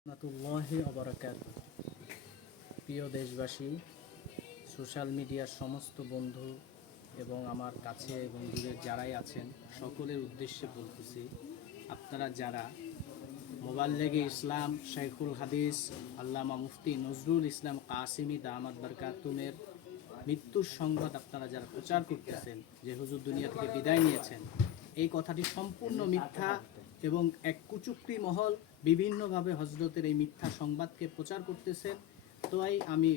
রাহমাতুল্লাহি ওয়া বারাকাতুহু। প্রিয় দেশবাসী, সোশ্যাল মিডিয়ার সমস্ত বন্ধু এবং আমার কাছে এবং দূরের যারাই আছেন সকলের উদ্দেশ্যে বলতেছি, আপনারা যারা মোবাল্লেগে ইসলাম শাইখুল হাদিস আল্লামা মুফতি নজরুল ইসলাম কাসিমি দামাত বারকাতুমের মৃত্যুর সংবাদ আপনারা যারা প্রচার করতেছেন যে হুজুর দুনিয়া থেকে বিদায় নিয়েছেন, এই কথাটি সম্পূর্ণ মিথ্যা এবং এক কুচুক্রি মহল বিভিন্নভাবে হজরতের এই মিথ্যা সংবাদকে প্রচার করতেছেন। তাই আমি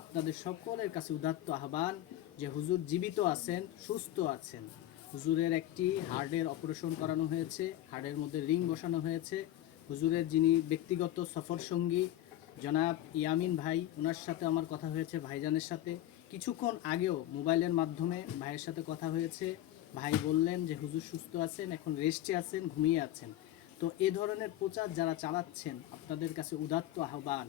আপনাদের সকলের কাছে উদাত্ত আহ্বান যে হুজুর জীবিত আছেন, সুস্থ আছেন। হুজুরের একটি হার্টের অপারেশন করানো হয়েছে, হার্টের মধ্যে রিং বসানো হয়েছে। হুজুরের যিনি ব্যক্তিগত সফর সঙ্গী জনাব ইয়ামিন ভাই, ওনার সাথে আমার কথা হয়েছে, ভাইজানের সাথে কিছুক্ষণ আগেও মোবাইলের মাধ্যমে ভাইয়ের সাথে কথা হয়েছে। ভাই বললেন যে হুজুর সুস্থ আছেন, এখন রেস্টে আছেন, ঘুমিয়ে আছেন। তো এ ধরনের প্রচার যারা চালাচ্ছেন, আপনাদের কাছে উদাত্ত আহ্বান,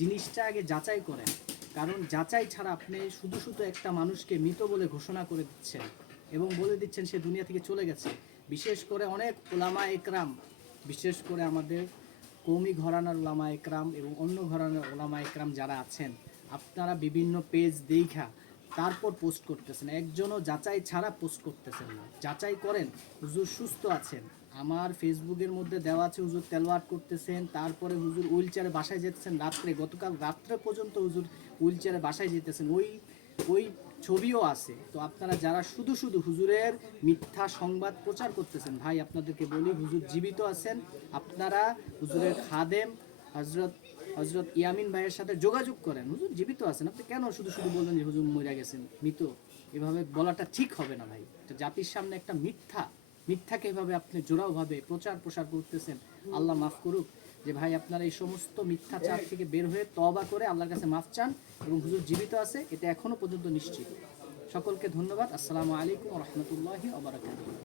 জিনিসটা আগে যাচাই করেন। কারণ যাচাই ছাড়া আপনি শুধু শুধু একটা মানুষকে মৃত বলে ঘোষণা করে দিচ্ছেন এবং বলে দিচ্ছেন সে দুনিয়া থেকে চলে গেছে। বিশেষ করে অনেক ওলামা একরাম, বিশেষ করে আমাদের কওমি ঘরানার ওলামা একরাম এবং অন্য ঘরানার ওলামা একরাম যারা আছেন, আপনারা বিভিন্ন পেজ দেখা তারপর পোস্ট করতেছেন, একজনও যাচাই ছাড়া পোস্ট করতেছেন না। যাচাই করেন হুজুর সুস্থ আছেন। আমার ফেসবুকের মধ্যে দেওয়া আছে হুজুর তেলাওয়াত করতেছেন, তারপরে হুজুর হুইল চেয়ারে বাসায় যেতেছেন রাত্রে, গতকাল রাত্রে পর্যন্ত হুজুর হুইল চেয়ারে বাসায় যেতেছেন, ওই ছবিও আছে। তো আপনারা যারা শুধু শুধু হুজুরের মিথ্যা সংবাদ প্রচার করতেছেন, ভাই আপনাদেরকে বলি হুজুর জীবিত আছেন। আপনারা হুজুরের খাদেম হজরত হজরত ইয়ামিন ভাইয়ের সাথে যোগাযোগ করেন, হুজুর জীবিত আছেন। আপনি কেন শুধু শুধু বললেন যে হুজুর মরে গেছেন, মৃত? এভাবে বলাটা ঠিক হবে না ভাই। জাতির সামনে একটা মিথ্যাকে এভাবে আপনি জোরাওভাবে প্রসার করতেছেন। আল্লাহ মাফ করুক। যে ভাই আপনারা এই সমস্ত মিথ্যাচার থেকে বের হয়ে তওবা করে আল্লাহর কাছে মাফ চান এবং হুজুর জীবিত আছে, এটা এখনো পর্যন্ত নিশ্চিত। সকলকে ধন্যবাদ। আসসালামু আলাইকুম ওয়া রাহমাতুল্লাহি ওয়া বারাকাতুহু।